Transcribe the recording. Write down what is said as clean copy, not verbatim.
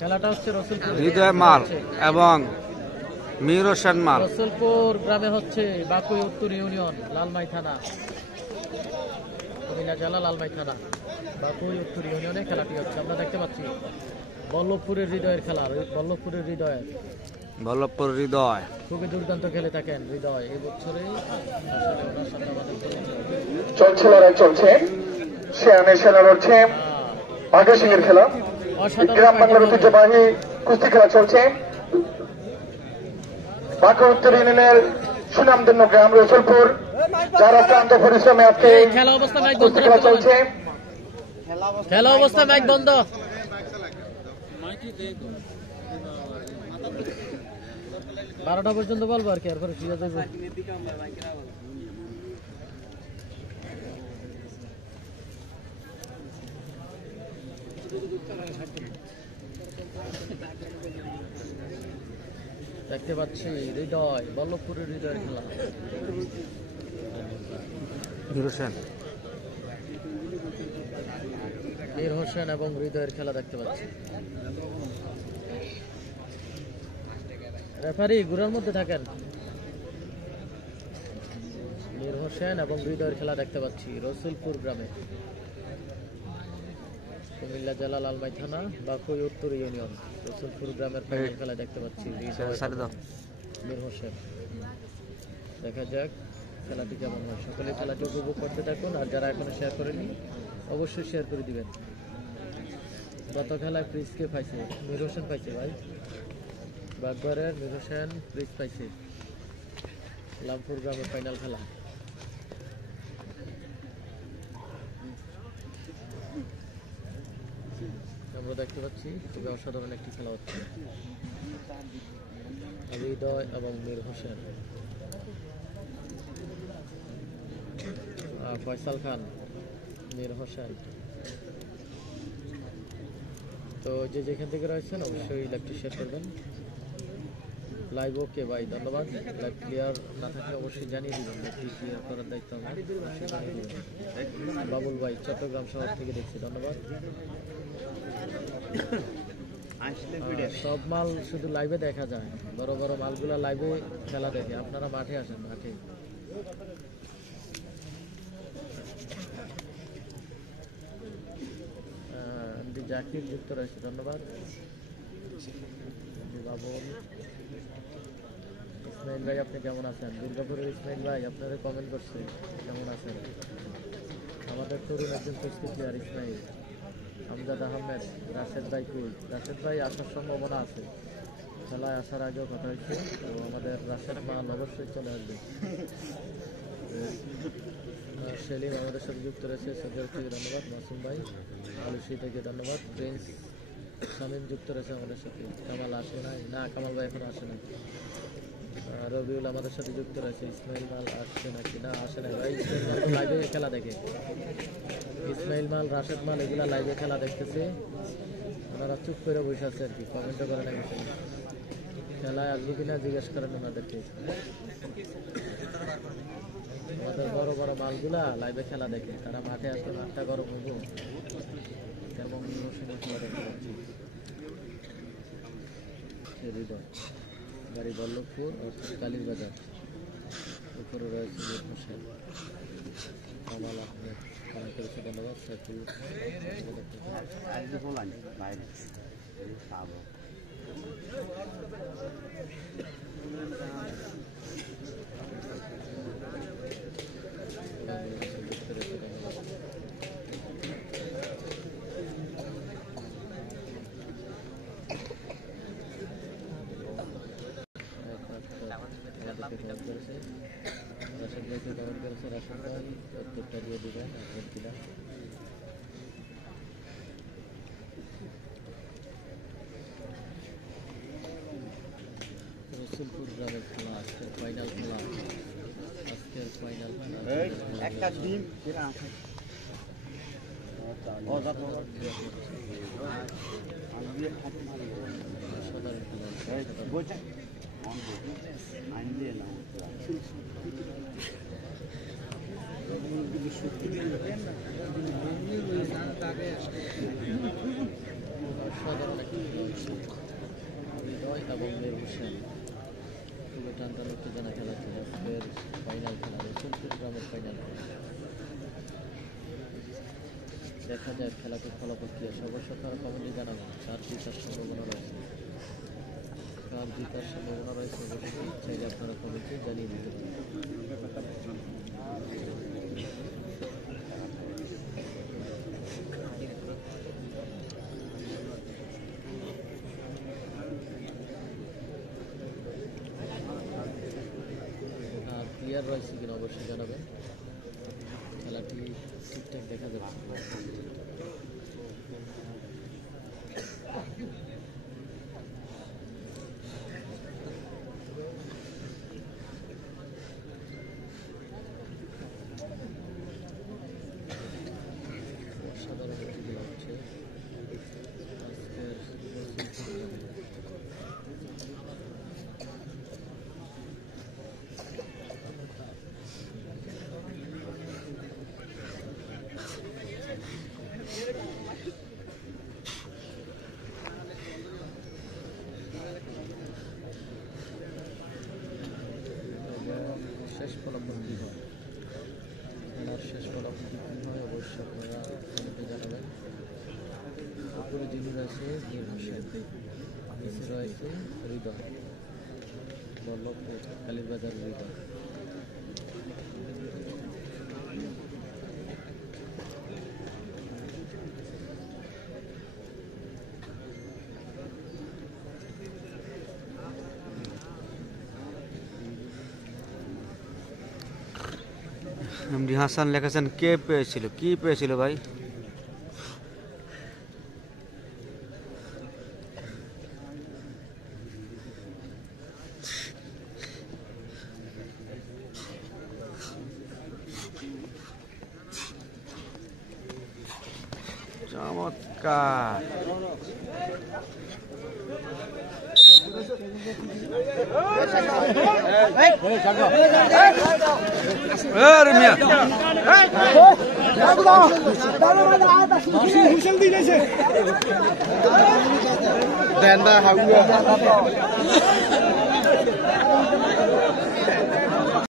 খেলাটা হচ্ছে রসুলপুর হৃদয় মাল এবং মীর হোসেন মাল। রসুলপুর গ্রামে হচ্ছে বাকুই উত্তর ইউনিয়ন লালমাই থানা, কুমিল্লা জেলা লালমাই থানা, বাকুই উত্তর ইউনিয়নে খেলাটি হচ্ছে। আমরা দেখতে পাচ্ছি বল্লভপুরের হৃদয়ের খেলা, বল্লভপুরের হৃদয় খুবই দুর্দান্ত খেলে থাকেন হৃদয়। এই বছরে চলছে লড়াই, চলছে শেয়ানে সেনা লড়ছে বাঘা সিংহের খেলা। গ্রাম বাংলার ঐতিহ্যবাহী কুস্তি খেলা চলছে। বাঘা উত্তর ইউনিয়নের সুনামধন্য গ্রাম রসুলপুর, যার অক্লান্ত পরিশ্রমে আজকে কুস্তি খেলা চলছে। খেলা অবস্থা ম্যাচ বন্ধ। বারোটা পর্যন্ত বলবো আর কি, এরপরে ফিরে যাবো। দেখতে পাচ্ছি হৃদয়, বল্লভপুরের হৃদয়ের খেলা। মীর হোসেন এবং হৃদয়ের খেলা দেখতে পাচ্ছি। রেফারি ঘুরার মধ্যে থাকেন। মীর হোসেন এবং হৃদয়ের খেলা দেখতে পাচ্ছি রসুলপুর গ্রামে, কুমিল্লা জেলা লালমাই থানা, বাকুই উত্তর ইউনিয়ন। রসুলপুর গ্রামের ফাইনাল খেলা দেখতে পাচ্ছি মীর হোসেন। দেখা যাক খেলাটি কেমন হয়। সকলে খেলাটি উপভোগ করতে থাকুন, আর যারা এখনো শেয়ার করেনি অবশ্যই শেয়ার করে দিবেন। গত খেলায় প্রিজকে পাইছে মীর হোসেন, পাইছে ভাই বাগবারের মীর হোসেন প্রিজ পাইছে। লামপুর গ্রামের ফাইনাল খেলা। আমরা দেখতে পাচ্ছি খুবই অসাধারণ একটি খেলা হচ্ছে। হৃদয় এবং মীর হোসেন, ফয়সাল খান, মীর হোসেন। তো যে যেখান থেকে রয়েছেন অবশ্যই লাইভটি শেয়ার করবেন। লাইভ ওকে ভাই, ধন্যবাদ। লাইভ ক্লিয়ার না থাকলে অবশ্যই জানিয়ে দিবেন, লাইভটি ক্লিয়ার করার দায়িত্ব আমার। বাবুল ভাই চট্টগ্রাম শহর থেকে দেখছি, ধন্যবাদ। সব মাল শুধু লাইভে দেখা যায়, বড় বড় মালগুলা লাইভে খেলা দেখে। আপনারা মাঠে আসেন, মাঠে। জাকির যুক্ত রয়েছে, ধন্যবাদ। বাবুল ইসমাইল ভাই আপনি কেমন আছেন? দুর্গাপুরের ইসমাইল ভাই আপনারা কমেন্ট করছে কেমন আছেন। আমাদের তরুণ একজন কুস্তি প্লেয়ার ইসমাইল। আমজাদ আহমেদ, রাশেদ ভাই কই? রাশেদ ভাই আসার সম্ভাবনা আছে, খেলায় আসার আগেও কথা হয়েছে। তো আমাদের রাশেদ মাল অবশ্যই চলে আসবে। সেলিম আমাদের সাথে যুক্ত রয়েছে, সদর থেকে ধন্যবাদ। মাসুম ভাই আলুসি থেকে ধন্যবাদ। প্রিন্স শামীম যুক্ত রয়েছে আমাদের সাথে। কামাল আসে নাই? না, কামাল ভাই এখনো আসে নাই। রবিউল আমাদের সাথে যুক্ত রয়েছে। ইসমাইল মাল আসছে নাকি? না, আসে নাই ভাই। ইসমাইল মাল তো লাইভে খেলা দেখে। ইসমাইল মাল, রাশেদ মাল এগুলা লাইভে খেলা দেখতেছে। ওনারা চুপ করে বসে আছে আর কি, কমেন্টও করে না কিছু। খেলায় আসবে কিনা জিজ্ঞেস করেন ওনাদেরকে। আমাদের বড় বড় মালগুলা লাইভে খেলা দেখে, তারা মাঠে আসলে মাঠটা গরম হবো। এবং খেলা দেখতে পাচ্ছি হৃদয়, বাড়ি বল্লভপুর, কালীর বাজার। উপরে রয়েছে মীর হোসেন, কামাল আহমেদ খেলা করেছে, ধন্যবাদ। সাইফুল উত্তরটা দিয়ে দেবেন আপডেট দিলাম। রসুলপুর গ্রামের খেলা, আজকের ফাইনাল খেলা। আজকের ফাইনাল খেলা একটা টিম অসাধারণ একটি খেলা হচ্ছে। হৃদয় এবং মীর হোসেন খুবই টানটান উত্তেজনা খেলা ছিল। আজকের ফাইনাল খেলা, রসুলপুর গ্রামের ফাইনাল খেলা। দেখা যায় খেলাটির ফলাফল কি আছে। অবশ্যই তারা কমেন্টে জানাবেন কার জিতার সম্ভাবনা রয়েছে, কার জিতার সম্ভাবনা রয়েছে। অবশ্যই চাইলে আপনারা কমেন্টে জানিয়ে দিতে পারেন। আর প্লেয়ার রয়েছে কিনা অবশ্যই জানাবেন। খেলাটি ঠিকঠাক দেখা যাচ্ছে। অসাধারণ একটি খেলা হচ্ছে শেষ ফলাফল কী হয়, খেলার শেষ ফলাফলটি কী হয় অবশ্যই আপনারা কমেন্টে জানাবেন। উপরে যিনি রয়েছে মীর হোসেন, নিচে রয়েছে হৃদয়, বল্লভপুর কালীবাজার হৃদয়। এমডি হাসান লেখেছেন কে পেয়েছিল, কি পেয়েছিল ভাই? চমৎকার। দেন না হাগুয়া